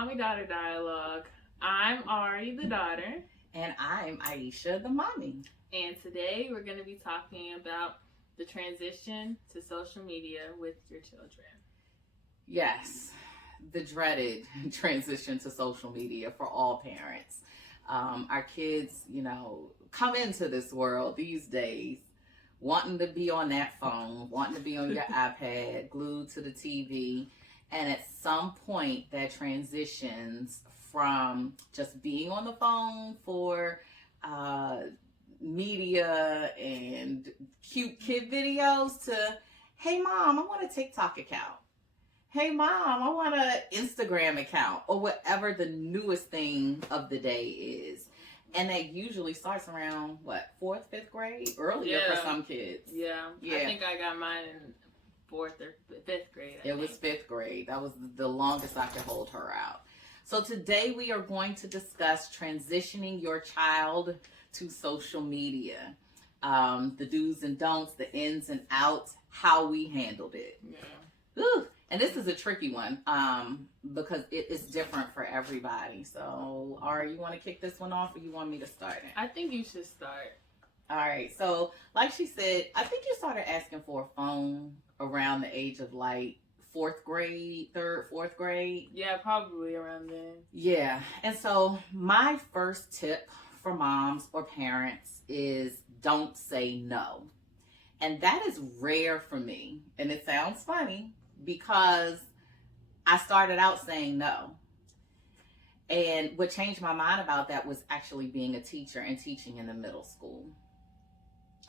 mommy-daughter dialogue. I'm Ari, the daughter. And I'm Aisha, the mommy. And today we're going to be talking about the transition to social media with your children. Yes, the dreaded transition to social media for all parents. Our kids, come into this world these days wanting to be on that phone, wanting to be on your iPad, glued to the TV. And at some point, that transitions from just being on the phone for media and cute kid videos to, hey, mom, I want a TikTok account. Hey, mom, I want an Instagram account, or whatever the newest thing of the day is. And that usually starts around, fourth, fifth grade? Earlier for some kids. Yeah. I think I got mine in fourth or fifth grade. It was fifth grade. That was the longest I could hold her out. So today we are going to discuss transitioning your child to social media. The do's and don'ts, the ins and outs, how we handled it. Yeah. Ooh. And this is a tricky one because it is different for everybody. So, Ari, you want to kick this one off or you want me to start it? I think you should start. All right. So, like she said, I think you started asking for a phone around the age of fourth grade. Yeah, probably around then. Yeah. And so my first tip for moms or parents is don't say no. And that is rare for me. And it sounds funny because I started out saying no. And what changed my mind about that was actually being a teacher and teaching in the middle school.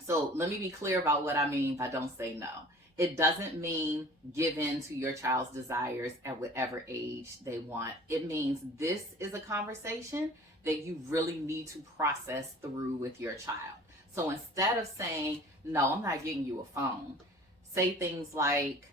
So let me be clear about what I mean by don't say no. It doesn't mean give in to your child's desires at whatever age they want. It means this is a conversation that you really need to process through with your child. So instead of saying, no, I'm not getting you a phone, say things like,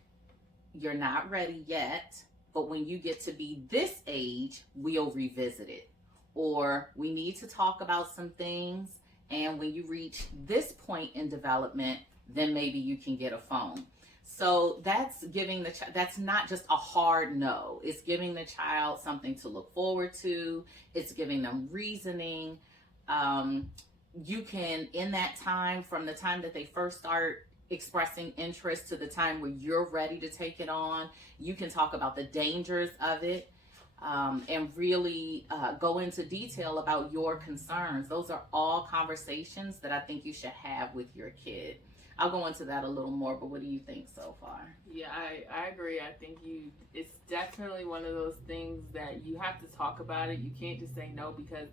you're not ready yet, but when you get to be this age, we'll revisit it. Or we need to talk about some things, and when you reach this point in development, then maybe you can get a phone. So that's giving that's not just a hard no. It's giving the child something to look forward to. It's giving them reasoning. You can, in that time, from the time that they first start expressing interest to the time where you're ready to take it on, you can talk about the dangers of it and really go into detail about your concerns. Those are all conversations that I think you should have with your kid. I'll go into that a little more, but what do you think so far? Yeah, I agree. I think it's definitely one of those things that you have to talk about it. You can't just say no because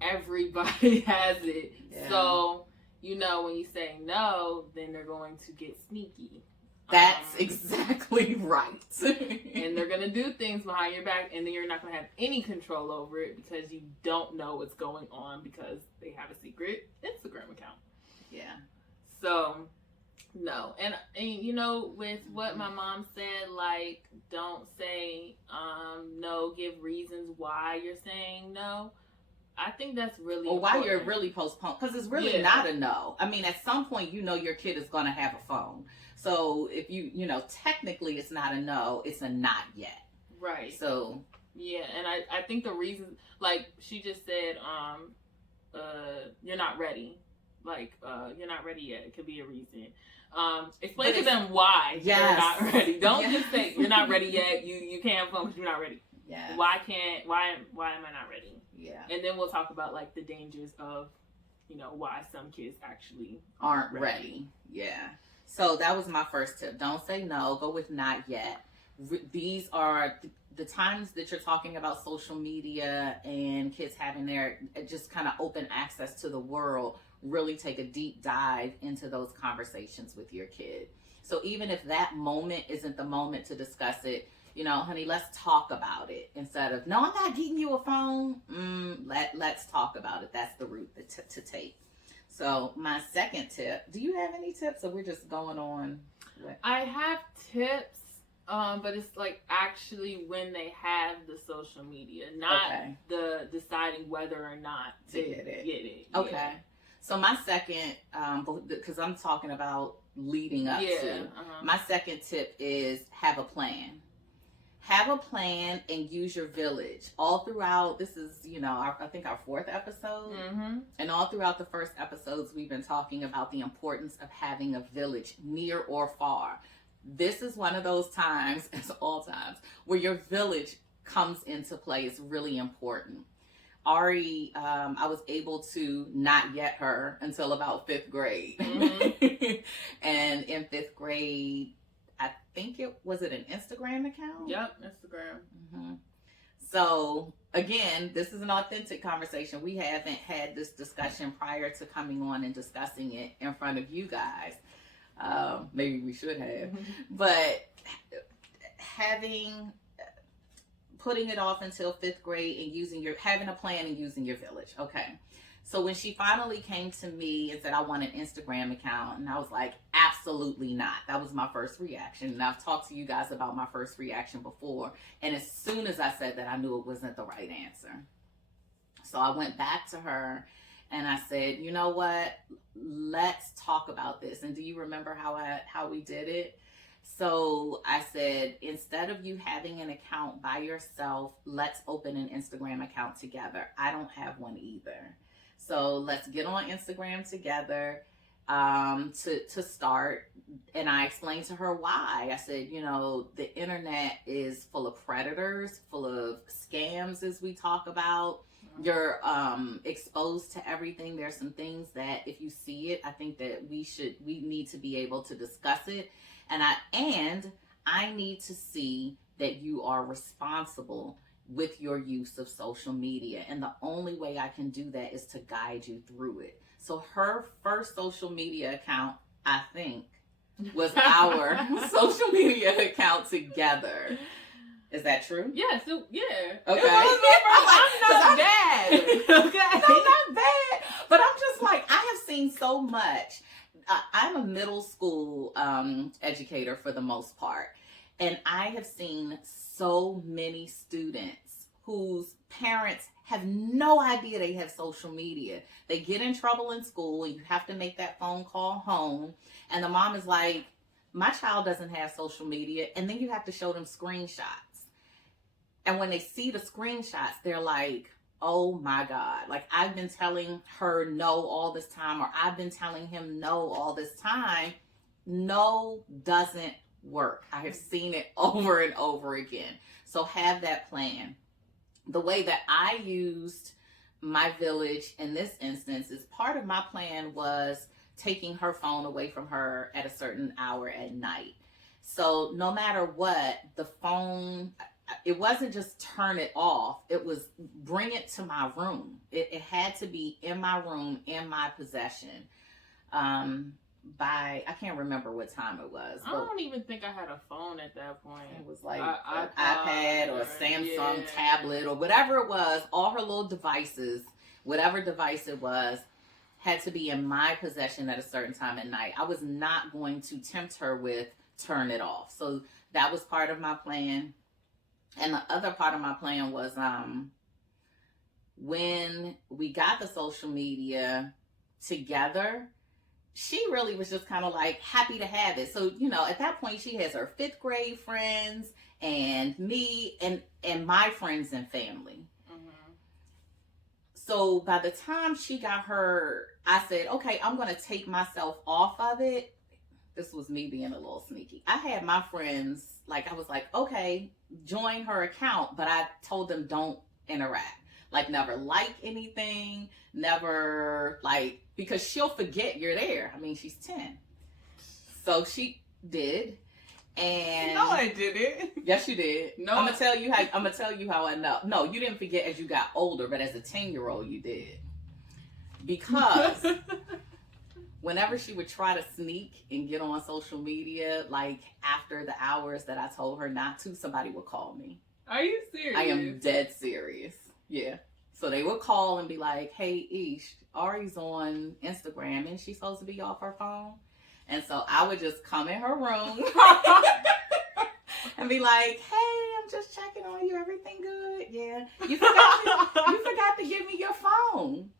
everybody has it. Yeah. So, when you say no, then they're going to get sneaky. That's exactly right. And they're going to do things behind your back, and then you're not going to have any control over it because you don't know what's going on because they have a secret Instagram account. Yeah. So, no. And with what my mom said, don't say no, give reasons why you're saying no. I think that's really or why important. You're really postponed, because it's really not a no. I mean, at some point, your kid is going to have a phone. So if technically it's not a no, it's a not yet. Right. So. Yeah, and I think the reason, she just said, you're not ready. You're not ready yet. It could be a reason. Explain to them why you're not ready. Don't just say you're not ready yet. You can't have fun because you're not ready. Yeah. Why am I not ready? Yeah. And then we'll talk about the dangers of, why some kids actually aren't ready. Yeah. So that was my first tip. Don't say no. Go with not yet. These are the times that you're talking about social media and kids having their just kind of open access to the world. Really take a deep dive into those conversations with your kid. So even if that moment isn't the moment to discuss it, honey, let's talk about it instead of, no, I'm not getting you a phone. Let's talk about it. That's the route to take. So my second tip, do you have any tips or we're just going on? I have tips, but it's actually when they have the social media, not the deciding whether or not to get it. Okay. Yeah. So my second, because I'm talking about leading up to, my second tip is have a plan. have a plan and use your village. All throughout, this is, I think our 4th episode. Mm-hmm. And all throughout the first episodes, we've been talking about the importance of having a village, near or far. This is one of those times, as all times, where your village comes into play. It's really important. Ari, I was able to not get her until about 5th grade. Mm-hmm. And in 5th grade, I think an Instagram account? Yep, Instagram. Mm-hmm. So again, this is an authentic conversation. We haven't had this discussion prior to coming on and discussing it in front of you guys. Maybe we should have, but putting it off until 5th grade and having a plan and using your village. Okay. So when she finally came to me and said, I want an Instagram account, and I was like, absolutely not. That was my first reaction. And I've talked to you guys about my first reaction before. And as soon as I said that, I knew it wasn't the right answer. So I went back to her and I said, you know what? Let's talk about this. And do you remember how we did it? So I said, instead of you having an account by yourself, let's open an Instagram account together. I don't have one either. So let's get on Instagram together to start. And I explained to her why. I said, the internet is full of predators, full of scams, as we talk about. You're exposed to everything. There's some things that if you see it, I think that we need to be able to discuss it. And I need to see that you are responsible with your use of social media. And the only way I can do that is to guide you through it. So her first social media account, I think, was our social media account together. Is that true? Yeah, so yeah. Okay. I'm not bad. Okay. No, not bad. But I'm just like, I have seen so much. I'm a middle school educator for the most part. And I have seen so many students whose parents have no idea they have social media. They get in trouble in school and you have to make that phone call home. And the mom is like, my child doesn't have social media. And then you have to show them screenshots. And when they see the screenshots, they're like, oh my God, like I've been telling her no all this time, or I've been telling him no all this time. No doesn't work. I have seen it over and over again. So have that plan. The way that I used my village in this instance is part of my plan was taking her phone away from her at a certain hour at night. So no matter what, the phone, it wasn't just turn it off. It was bring it to my room. It had to be in my room, in my possession. I can't remember what time it was. I don't even think I had a phone at that point. It was like an iPad or a Samsung tablet or whatever it was. All her little devices, whatever device it was, had to be in my possession at a certain time at night. I was not going to tempt her with turn it off. So that was part of my plan. And the other part of my plan was when we got the social media together, she really was just kind of like happy to have it. So, at that point she has her 5th grade friends and me and my friends and family. Mm-hmm. So by the time she got her, I said, okay, I'm going to take myself off of it. This was me being a little sneaky. I had my friends, I was like, okay, join her account, but I told them don't interact. Never like anything, never because she'll forget you're there. I mean, she's 10. So she did. And no, I didn't. Yes, you did. No. I'm gonna tell you how I know. No, you didn't forget as you got older, but as a 10-year-old you did. Because whenever she would try to sneak and get on social media, after the hours that I told her not to, somebody would call me. Are you serious? I am dead serious. Yeah. So they would call and be like, hey, Ish, Ari's on Instagram and she's supposed to be off her phone. And so I would just come in her room and be like, hey, I'm just checking on you. Everything good? Yeah. You forgot to give me your phone.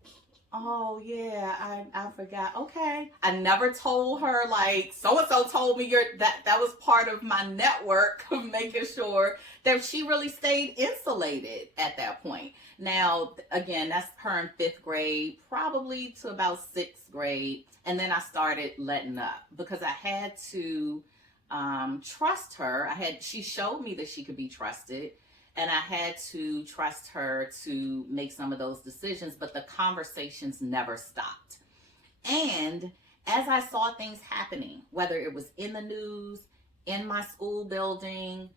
Oh yeah, I forgot. Okay. I never told her like so and so told me that was part of my network of making sure that she really stayed insulated at that point. Now again, that's her in 5th grade, probably to about 6th grade, and then I started letting up because I had to trust her. She showed me that she could be trusted, and I had to trust her to make some of those decisions, but the conversations never stopped. And as I saw things happening, whether it was in the news, in my school building,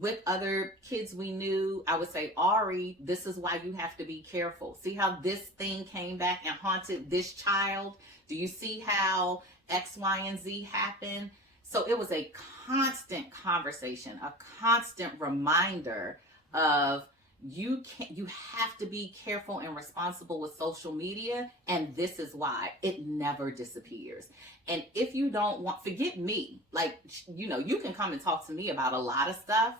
with other kids we knew, I would say, Ari, this is why you have to be careful. See how this thing came back and haunted this child? Do you see how X, Y, and Z happened? So it was a constant conversation, a constant reminder of you have to be careful and responsible with social media, and this is why it never disappears. And if you don't want, forget me, like, you can come and talk to me about a lot of stuff,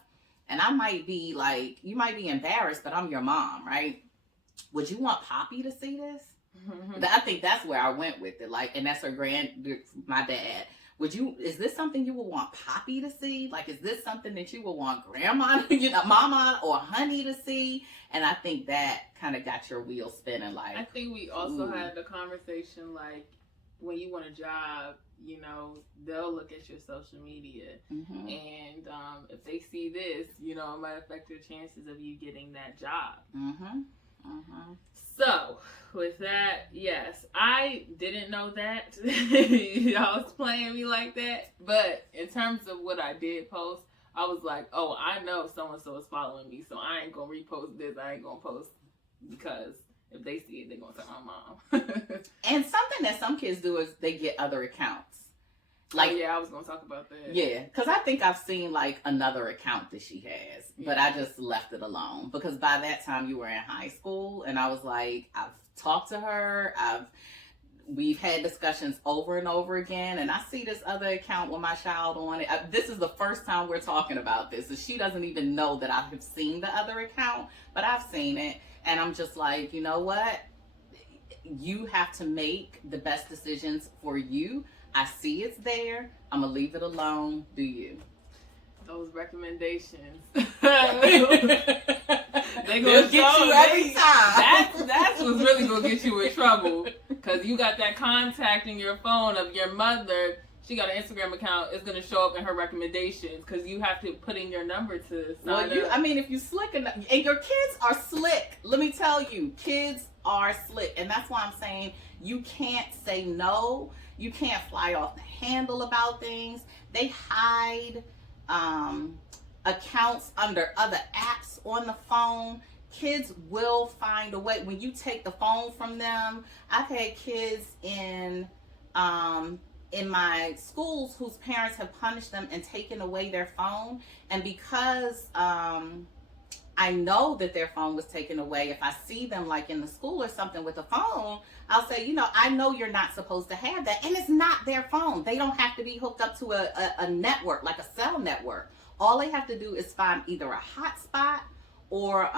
and I might be like, you might be embarrassed, but I'm your mom, right? Would you want Poppy to see this? I think that's where I went with it, like, and that's my dad. Is this something you would want Poppy to see? Like, is this something that you would want Grandma, Mama or Honey to see? And I think that kind of got your wheels spinning. Like, I think we also had the conversation, like, when you want a job, they'll look at your social media. Mm-hmm. And if they see this, it might affect your chances of you getting that job. Mm-hmm. Mm-hmm. So, with that, yes, I didn't know that. Y'all was playing me like that. But in terms of what I did post, I was like, oh, I know so-and-so is following me, so I ain't going to repost this. I ain't going to post because if they see it, they're going to tell my mom. And something that some kids do is they get other accounts. Like, oh, yeah, I was going to talk about that. Yeah, because I think I've seen, like, another account that she has, but I just left it alone. Because by that time, you were in high school, and I was like, I've talked to her, we've had discussions over and over again, and I see this other account with my child on it. This is the first time we're talking about this, so she doesn't even know that I have seen the other account, but I've seen it, and I'm just like, you know what? You have to make the best decisions for you. I see it's there. I'm going to leave it alone. Do you? Those recommendations. They going to get you every time. That's what's really going to get you in trouble. Because you got that contact in your phone of your mother. She got an Instagram account. It's going to show up in her recommendations because you have to put in your number to sign up. I mean, if you slick enough, and your kids are slick. Let me tell you, kids are slick. And that's why I'm saying you can't say no. You can't fly off the handle about things. They hide accounts under other apps on the phone. Kids will find a way. When you take the phone from them, I've had kids in my schools whose parents have punished them and taken away their phone. And because I know that their phone was taken away, if I see them like in the school or something with a phone, I'll say, I know you're not supposed to have that. And it's not their phone. They don't have to be hooked up to a network, like a cell network. All they have to do is find either a hotspot or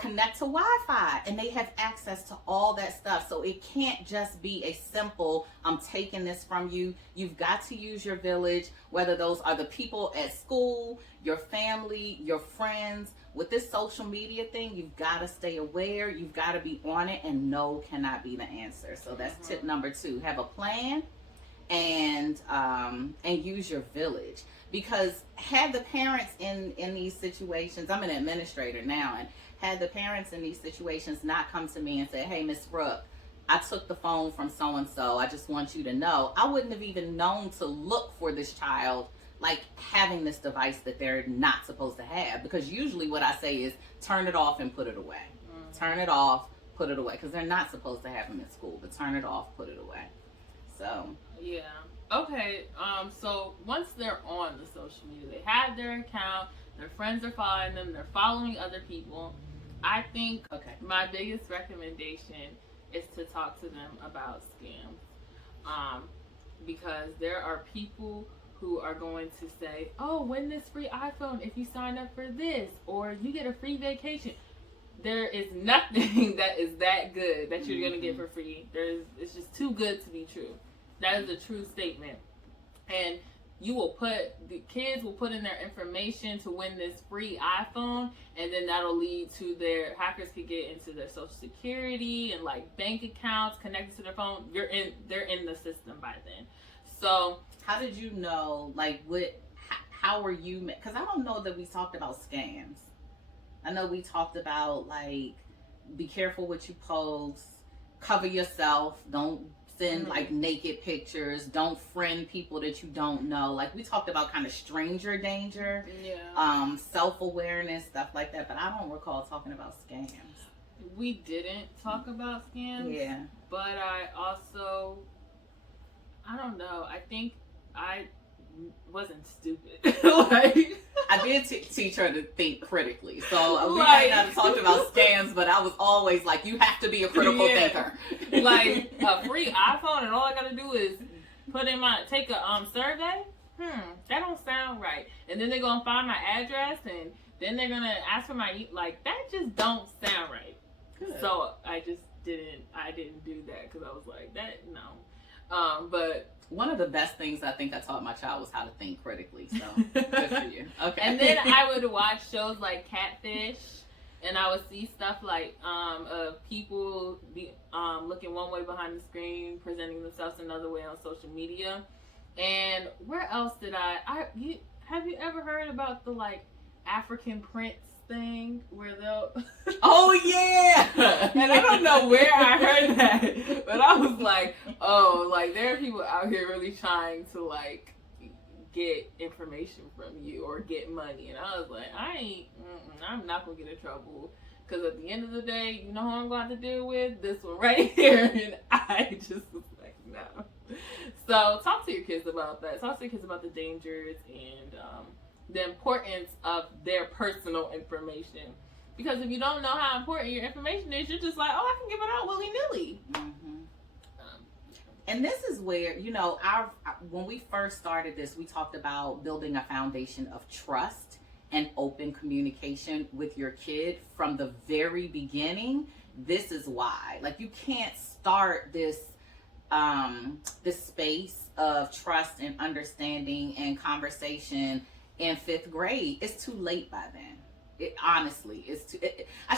connect to Wi-Fi, and they have access to all that stuff. So it can't just be a simple, I'm taking this from you. You've got to use your village, whether those are the people at school, your family, your friends. With this social media thing, you've got to stay aware. You've got to be on it, and no cannot be the answer. So that's tip number 2. Have a plan and use your village. Because had the parents in these situations, I'm an administrator now, and had the parents in these situations not come to me and say, hey, Miss Brooke, I took the phone from so-and-so. I just want you to know. I wouldn't have even known to look for this child, like, having this device that they're not supposed to have. Because usually what I say is turn it off and put it away. Mm-hmm. Turn it off, put it away. Because they're not supposed to have them in school, but turn it off, put it away. So. Yeah. Okay, so once they're on the social media, they have their account, their friends are following them, they're following other people. I think my biggest recommendation is to talk to them about scams. Because there are people who are going to say, oh, win this free iPhone if you sign up for this, or you get a free vacation. there is nothing that is that good that you're gonna get for free. It's just too good to be true. That is a true statement. And the kids will put in their information to win this free iPhone, and then that'll lead to their hackers could get into their social security and like bank accounts connected to their phone. They're in the system by then. So how did you know? Like, how were you? Because I don't know that we talked about scams. I know we talked about like, be careful what you post, cover yourself, don't send like naked pictures, don't friend people that you don't know. Like we talked about kind of stranger danger, self-awareness, stuff like that. But I don't recall talking about scams. We didn't talk about scams. Yeah. But I don't know. I think I wasn't stupid. Like I did teach her to think critically. So we might not have talked about scams, but I was always like, you have to be a critical thinker. Like a free iPhone, and all I gotta do is take a survey. That don't sound right. And then they're gonna find my address, and then they're gonna ask for my that just don't sound right. Good. So I didn't do that because I was like no. But one of the best things I think I taught my child was how to think critically. So good for you. Okay. And then I would watch shows like Catfish, and I would see stuff like people looking one way behind the screen, presenting themselves another way on social media. And where else did have you ever heard about the like African Prince thing where they'll oh yeah, and I don't know where I heard that, but I was like, oh, like there are people out here really trying to like get information from you or get money, and I was like, I'm not gonna get in trouble, because at the end of the day, you know who I'm going to deal with? This one right here. And I just was like, no. So talk to your kids about that. Talk to your kids about the dangers and the importance of their personal information. Because if you don't know how important your information is, you're just like, oh, I can give it out willy-nilly. And this is where, when we first started this, we talked about building a foundation of trust and open communication with your kid from the very beginning. This is why. Like, you can't start this space of trust and understanding and conversation in 5th grade. It's too late by then. I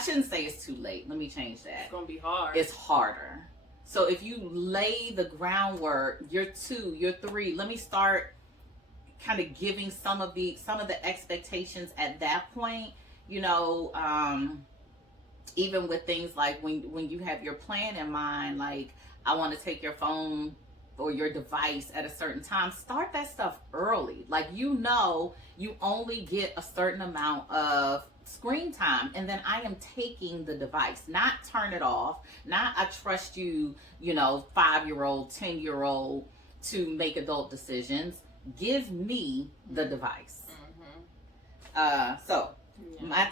shouldn't say it's too late. Let me change that. It's gonna be hard. It's harder. So if you lay the groundwork, you're 2, you're 3. Let me start kind of giving some of the expectations at that point. Even with things like when you have your plan in mind, like I want to take your phone or your device at a certain time, start that stuff early. Like, you only get a certain amount of screen time, and then I am taking the device, not turn it off, not I trust you, 5-year-old, 10-year-old to make adult decisions. Give me the device. My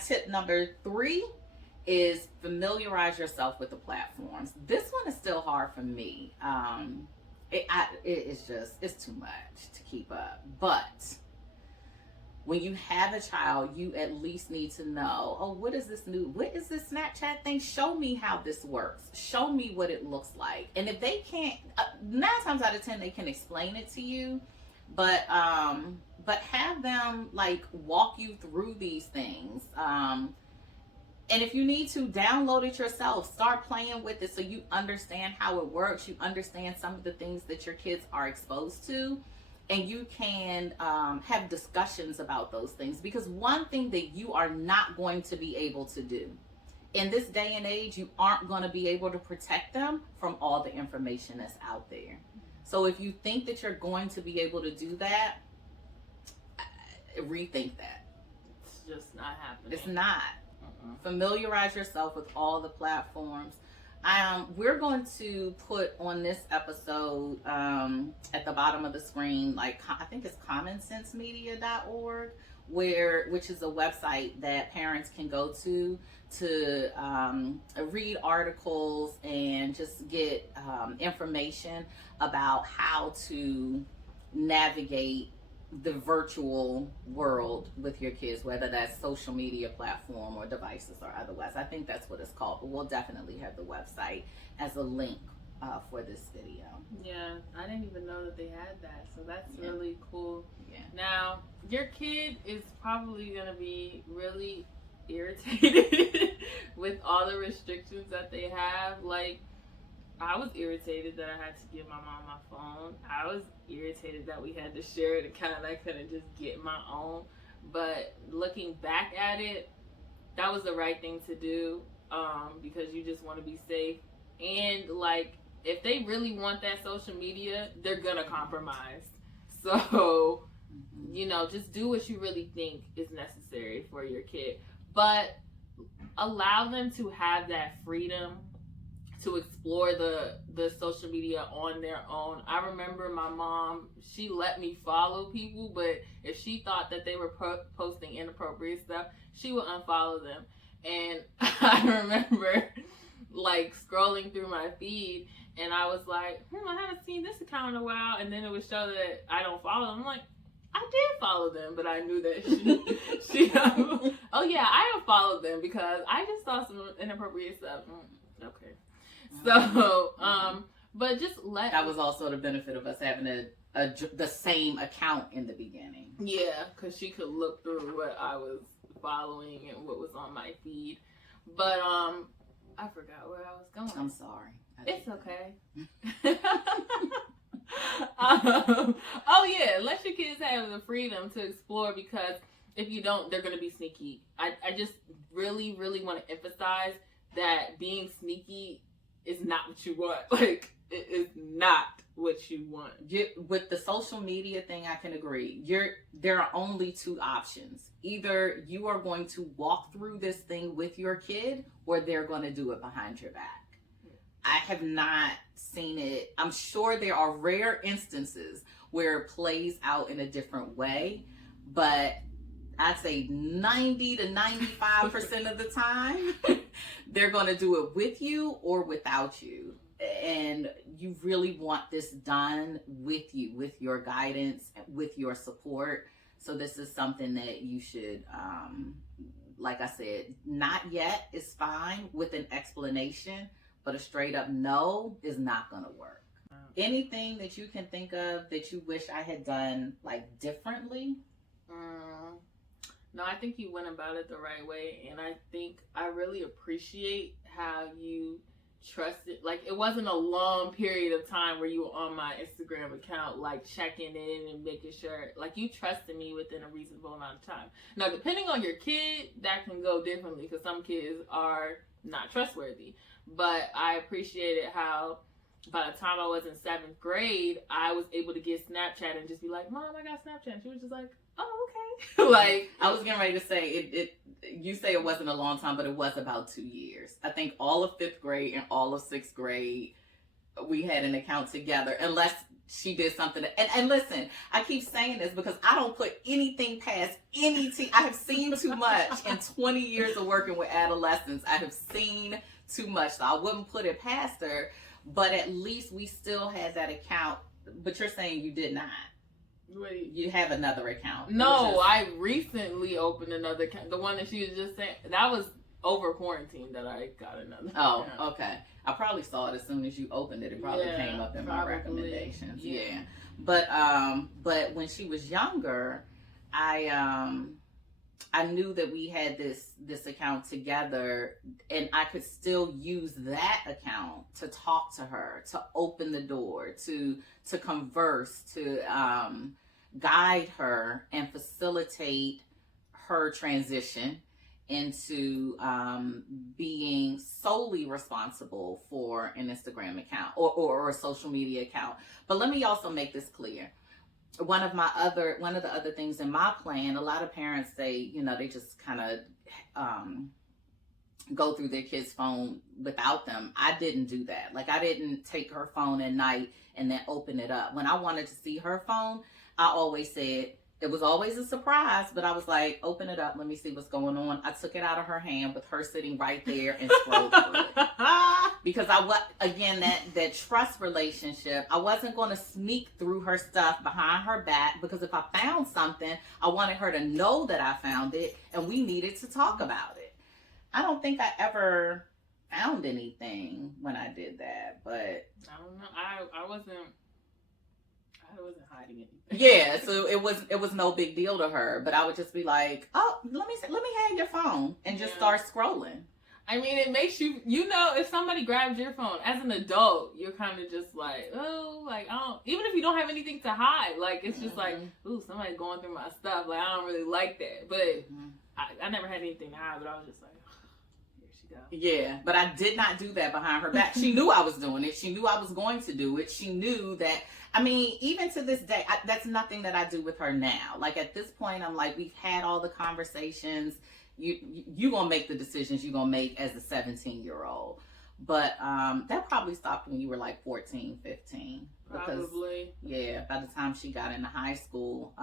tip number 3 is familiarize yourself with the platforms. This one is still hard for me. It's too much to keep up. But when you have a child, you at least need to know, what is this Snapchat thing? Show me how this works. Show me what it looks like. And if they can't, 9 times out of 10, they can explain it to you. But have them like walk you through these things. And if you need to, download it yourself. Start playing with it so you understand how it works. You understand some of the things that your kids are exposed to. And you can have discussions about those things. Because one thing that you are not going to be able to do in this day and age, you aren't going to be able to protect them from all the information that's out there. So if you think that you're going to be able to do that, rethink that. It's just not happening. It's not. Familiarize yourself with all the platforms. We're going to put on this episode at the bottom of the screen, like I think it's commonsensemedia.org, which is a website that parents can go to read articles and just get information about how to navigate the virtual world with your kids, whether that's social media platform or devices or otherwise. I think that's what it's called, but we'll definitely have the website as a link for this video. Yeah, I didn't even know that they had that, so that's really cool. Yeah. Now, your kid is probably going to be really irritated with all the restrictions that they have. Like, I was irritated that I had to give my mom my phone. I was irritated that we had to share an account. I couldn't just get my own. But looking back at it, that was the right thing to do, because you just want to be safe. And, like, if they really want that social media, they're going to compromise. So, you know, just do what you really think is necessary for your kid. But allow them to have that freedom to explore the social media on their own. I remember my mom, she let me follow people, but if she thought that they were posting inappropriate stuff, she would unfollow them. And I remember like scrolling through my feed, and I was like, I haven't seen this account in a while, and then it would show that I don't follow them. I'm like, I did follow them, but I knew that she oh yeah, I unfollowed them because I just saw some inappropriate stuff. Okay. So, but just let... That was also the benefit of us having the same account in the beginning. Yeah, because she could look through what I was following and what was on my feed. But, I forgot where I was going. I'm sorry. It's okay. Oh yeah, let your kids have the freedom to explore, because if you don't, they're going to be sneaky. I just really, really want to emphasize that being sneaky is not what you want. Like, it is not what you want. With the social media thing, I can agree. There are only two options. Either you are going to walk through this thing with your kid, or they're going to do it behind your back. I have not seen it. I'm sure there are rare instances where it plays out in a different way, but I'd say 90 to 95% of the time, they're going to do it with you or without you. And you really want this done with you, with your guidance, with your support. So this is something that you should, like I said, not yet is fine with an explanation, but a straight up no is not going to work. Anything that you can think of that you wish I had done like differently? No, I think you went about it the right way, and I think I really appreciate how you trusted. Like, it wasn't a long period of time where you were on my Instagram account, like checking in and making sure, like, you trusted me within a reasonable amount of time. Now, depending on your kid, that can go differently, because some kids are not trustworthy. But I appreciated how by the time I was in 7th grade, I was able to get Snapchat and just be like, Mom, I got Snapchat. And she was just like, oh, okay. Like, I was getting ready to say, you say it wasn't a long time, but it was about 2 years. I think all of 5th grade and all of 6th grade, we had an account together, unless she did something. And listen, I keep saying this because I don't put anything past any teen. I have seen too much in 20 years of working with adolescents. I have seen too much, so I wouldn't put it past her. But at least we still had that account. But you're saying you did not. Wait. You have another account. No, I recently opened another account. The one that she was just saying, that was over quarantine that I got another account. Okay. I probably saw it as soon as you opened it. It probably came up in my recommendations. Yeah. But when she was younger, I knew that we had this account together, and I could still use that account to talk to her, to open the door, to converse, to guide her and facilitate her transition into being solely responsible for an Instagram account or a social media account. But let me also make this clear. One of the other things in my plan, a lot of parents say, they just kind of go through their kids' phone without them. I didn't do that. Like, I didn't take her phone at night and then open it up. When I wanted to see her phone, I always said, It was always a surprise, but I was like, open it up. Let me see what's going on. I took it out of her hand with her sitting right there and scrolled through it. Because again, that trust relationship, I wasn't going to sneak through her stuff behind her back, because if I found something, I wanted her to know that I found it and we needed to talk about it. I don't think I ever found anything when I did that, but I don't know. I wasn't hiding anything. Yeah, so it was no big deal to her, but I would just be like, "Oh, let me have your phone," and just start scrolling. I mean, it makes you, if somebody grabs your phone as an adult, you're kind of just like, oh, like, I don't, even if you don't have anything to hide, like, it's just like, ooh, somebody going through my stuff. Like, I don't really like that. But I never had anything to hide, but I was just like, here she goes. Yeah, but I did not do that behind her back. She knew I was doing it. She knew I was going to do it. She knew that. I mean, even to this day, that's nothing that I do with her now. Like, at this point, I'm like, we've had all the conversations. You gonna make the decisions you're gonna make as a 17-year-old. But that probably stopped when you were like 14, 15. Probably. Yeah, by the time she got into high school.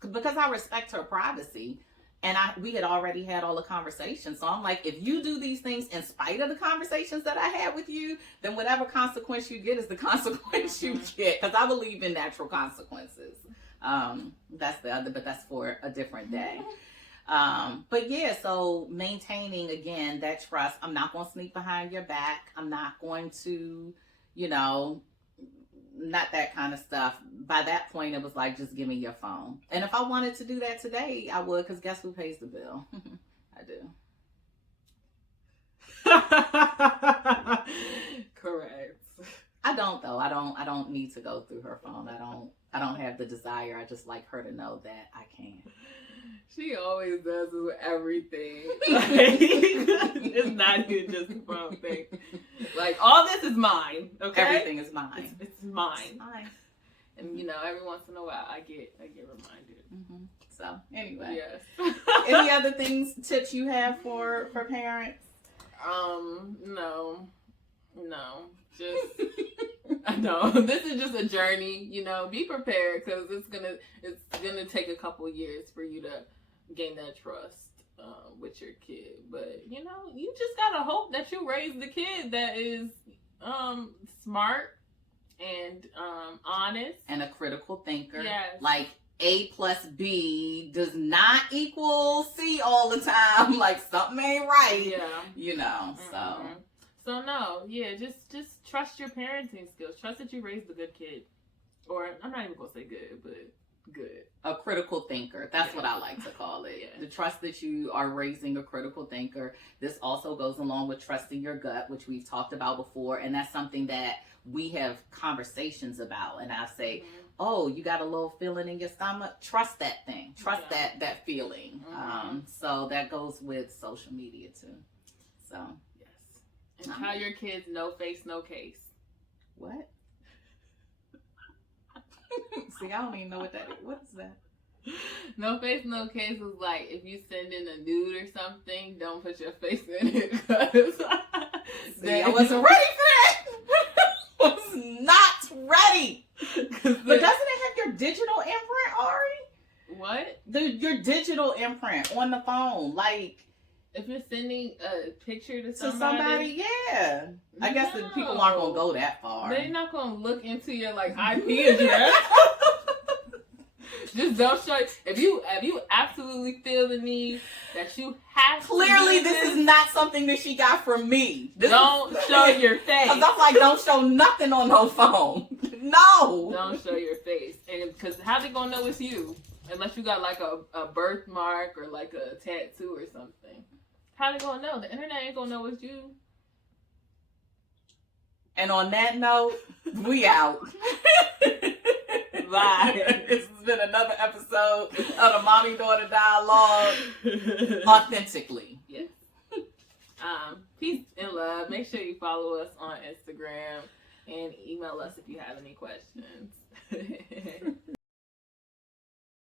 Because I respect her privacy. And we had already had all the conversations. So I'm like, if you do these things in spite of the conversations that I had with you, then whatever consequence you get is the consequence you get. Because I believe in natural consequences. That's the other, but that's for a different day. But yeah, so maintaining, again, that trust. I'm not going to sneak behind your back. I'm not going to, not that kind of stuff. By that point, it was like, just give me your phone. And if I wanted to do that today, I would, because guess who pays the bill? I do. Correct. I don't, though. I don't need to go through her phone. I don't have the desire. I just like her to know that I can. She always does it with everything. It's not even just a phone thing. Like, all this is mine, okay? Everything is mine. It's mine. It's mine. And, every once in a while, I get reminded. Mm-hmm. So, anyway. Yes. Any other tips you have for parents? No. Just, no. This is just a journey, be prepared, because it's gonna take a couple years for you to gain that trust with your kid. But you just gotta hope that you raise the kid that is smart and honest and a critical thinker. Yes. Like, A plus B does not equal C all the time. Like, something ain't right. Yeah. So So no, yeah, just trust your parenting skills. Trust that you raised a good kid. Or I'm not even gonna say good, but good. A critical thinker. That's what I like to call it. Yeah. The trust that you are raising a critical thinker. This also goes along with trusting your gut, which we've talked about before. And that's something that we have conversations about. And I say, oh, you got a little feeling in your stomach? Trust that thing. Trust that feeling. So that goes with social media too. So, yes. And tell your kids, no face, no case. What? See, I don't even know what that is. What is that? No face, no case is like, if you send in a nude or something, don't put your face in it. See, I wasn't ready for that. Was not ready. But doesn't it have your digital imprint, Ari? What? Your digital imprint on the phone. Like, if you're sending a picture to somebody, yeah. I guess that people aren't going to go that far. They're not going to look into your, IP address. Just don't show. If you absolutely feel the need that you have clearly, this is not something that she got from me. Don't show your face. Because I'm like, don't show nothing on her phone. No. Don't show your face. And because how they going to know it's you? Unless you got a birthmark or a tattoo or something. How they going to know? The internet ain't going to know it's you. And on that note, we out. Bye. This has been another episode of the Mommy Daughter Dialogue. Authentically. Yes. Peace and love. Make sure you follow us on Instagram and email us if you have any questions.